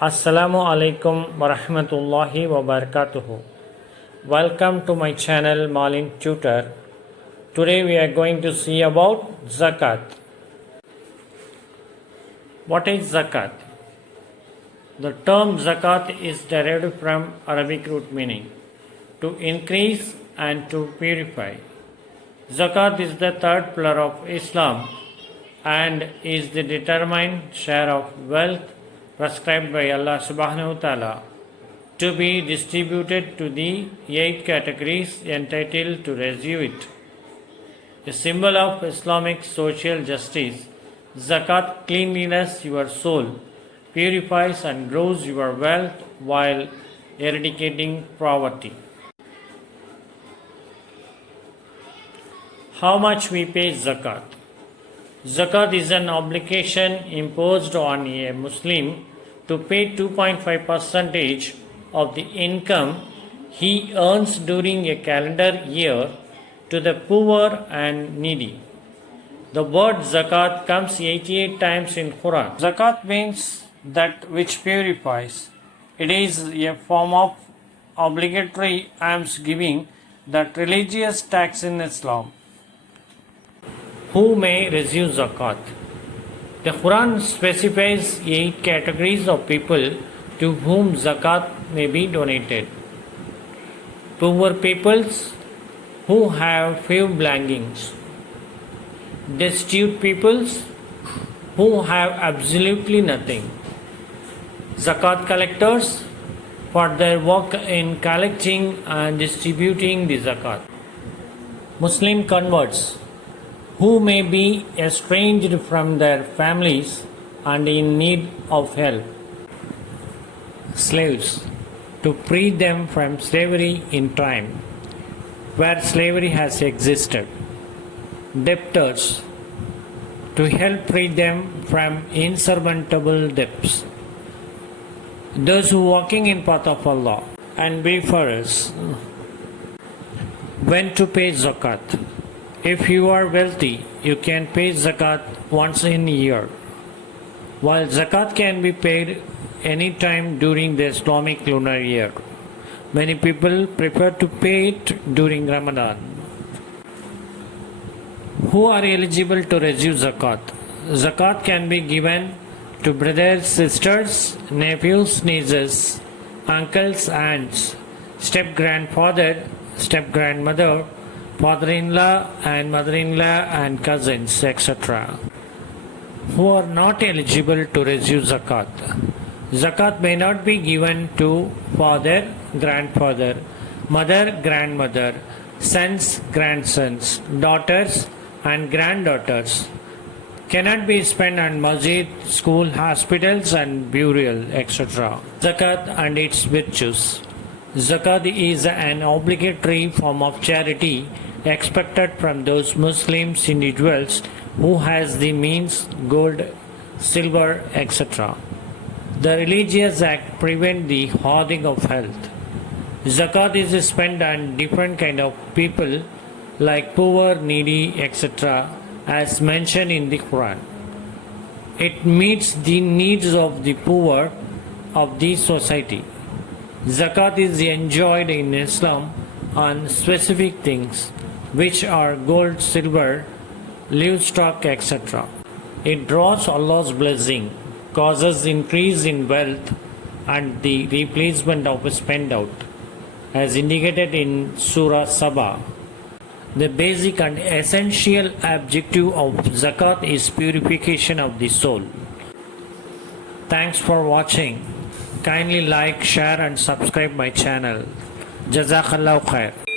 Assalamu alaikum wa rahmatullahi wa barakatuhu. Welcome to my channel Malin Tutor. Today we are going to see about Zakat. What is Zakat? The term Zakat is derived from Arabic root meaning to increase and to purify. Zakat is the third pillar of Islam and is the determined share of wealth prescribed by Allah subhanahu wa ta'ala to be distributed to the 8 categories entitled to receive it. A symbol of Islamic social justice, Zakat cleanliness your soul, purifies and grows your wealth while eradicating poverty. How much we pay Zakat? Zakat is an obligation imposed on a Muslim to pay 2.5% of the income he earns during a calendar year to the poor and needy. The word zakat comes 88 times in Quran. Zakat means that which purifies. It is a form of obligatory alms giving, that religious tax in Islam. Who may receive zakat? The Quran specifies 8 categories of people to whom zakat may be donated. Poor peoples who have few belongings. Destitute peoples who have absolutely nothing. Zakat collectors for their work in collecting and distributing the zakat. Muslim converts who may be estranged from their families and in need of help. Slaves, to free them from slavery in time where slavery has existed. Debtors, to help free them from insurmountable debts. Those who walking in path of Allah and wayfarers. When to pay zakat? If you are wealthy, you can pay zakat once in a year, while zakat can be paid any time during the Islamic lunar year. Many people prefer to pay it during Ramadan. Who are eligible to receive zakat? Zakat can be given to brothers, sisters, nephews, nieces, uncles, aunts, step-grandfather, step-grandmother, father-in-law and mother-in-law and cousins, etc. who are not eligible to receive zakat. Zakat may not be given to father, grandfather, mother, grandmother, sons, grandsons, daughters and granddaughters. Cannot be spent on masjid, school, hospitals and burial, etc. Zakat and its virtues. Zakat is an obligatory form of charity expected from those Muslims individuals who has the means, gold, silver, etc. The Religious Act prevent the hoarding of health. Zakat is spent on different kind of people like poor, needy, etc. as mentioned in the Quran. It meets the needs of the poor of the society. Zakat is enjoyed in Islam on specific things, which are gold, silver, livestock, etc. It draws Allah's blessing, causes increase in wealth and the replacement of spent out, as indicated in Surah Saba. The basic and essential objective of zakat is purification of the soul. Thanks for watching. Kindly like, share and subscribe my channel. Jazakallahu khair.